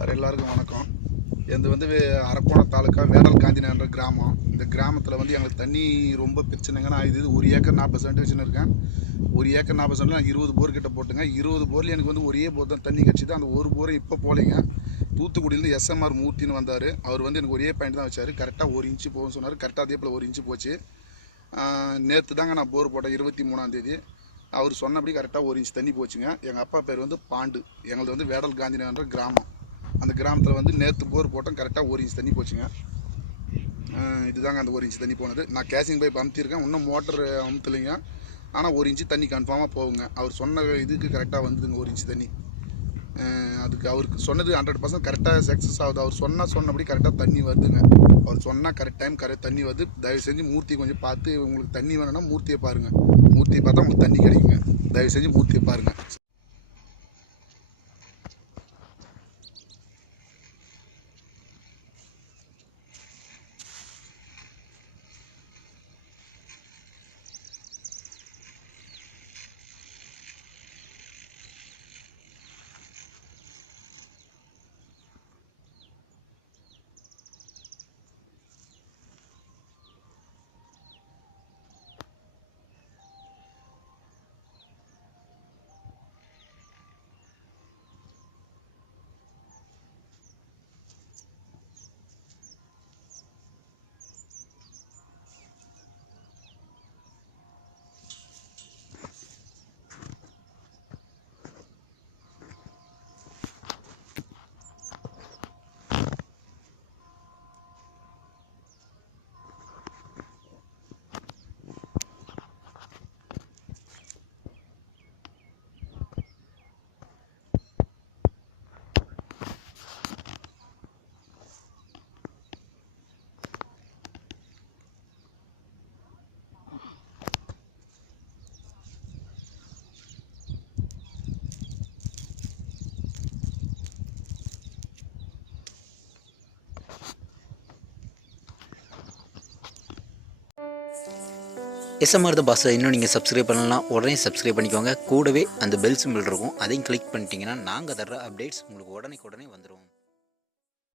Sir எல்லாருக்கும் வணக்கம். இது வந்து அரக்கோணம் தாலுக்கா வேடல் காந்திநகர்ன்ற கிராமம். இந்த கிராமத்தில் வந்து எங்களுக்கு தண்ணி ரொம்ப பிரச்சனைங்க. நான் இது 1 ஏக்கர் 40 சென்ட் வச்சுன்னு இருக்கேன். 1 ஏக்கர் 40 சென்ட் நான் 20 போர் கிட்ட போட்டுங்க. 20 போரில் எனக்கு வந்து ஒரே போர் தான் தண்ணி கிடச்சிது. அந்த ஒரு போரை இப்போ போலிங்க. தூத்துக்குடியிலேருந்து SMR மூர்த்தின்னு வந்தார். அவர் வந்து எனக்கு ஒரே பாயிண்ட் தான் வச்சார். கரெக்டாக 1 இன்ச்சு போகும்னு சொன்னார். கரெக்டாக அதே போல் 1 இன்ச்சு போச்சு. நேற்று தாங்க நான் போர் போட்டேன் 23ஆம் தேதி. அவர் சொன்னபடி கரெக்டாக 1 இன்ச் தண்ணி போச்சுங்க. எங்கள் அப்பா பேர் வந்து பாண்டு. எங்களது வந்து வேடல் காந்திநகர்ன்ற கிராமம். அந்த கிராமத்தில் வந்து நேற்று போர் போட்டோம். கரெக்டாக 1 இன்ச் தண்ணி போச்சுங்க. இதுதாங்க அந்த 1 இன்ச் தண்ணி போனது. நான் கேசிங் பைப் அமுத்திருக்கேன். இன்னும் மோட்டர் அமுத்தலைங்க. ஆனால் 1 இன்ச்சு தண்ணி கன்ஃபார்மாக போகுங்க. அவர் சொன்ன இதுக்கு கரெக்டாக வந்ததுங்க 1 இன்ச் தண்ணி. அதுக்கு அவருக்கு சொன்னது 100% கரெக்டாக சக்ஸஸ் ஆகுது. அவர் சொன்னபடி கரெக்டாக தண்ணி வருதுங்க. அவர் சொன்னால் கரெக்ட் டைம் கரெக்ட் தண்ணி வருது. தயவு செஞ்சு மூர்த்தியை கொஞ்சம் பார்த்து, உங்களுக்கு தண்ணி வேணும்னா மூர்த்தியை பாருங்கள். மூர்த்தியை பார்த்தா உங்களுக்கு தண்ணி கிடைக்குங்க. தயவு செஞ்சு மூர்த்தியை பாருங்கள். SMR த பாஸை இன்னும் நீங்கள் சப்ஸ்கிரைப் பண்ணலாம், உடனே சப்ஸ்கிரைப் பண்ணிக்கோங்க. கூடவே அந்த பெல் சிம்பிள் இருக்கும், அதையும் கிளிக் பண்ணிட்டீங்கன்னா நாங்கள் தர்ற அப்டேட்ஸ் உங்களுக்கு உடனே வந்துடும்.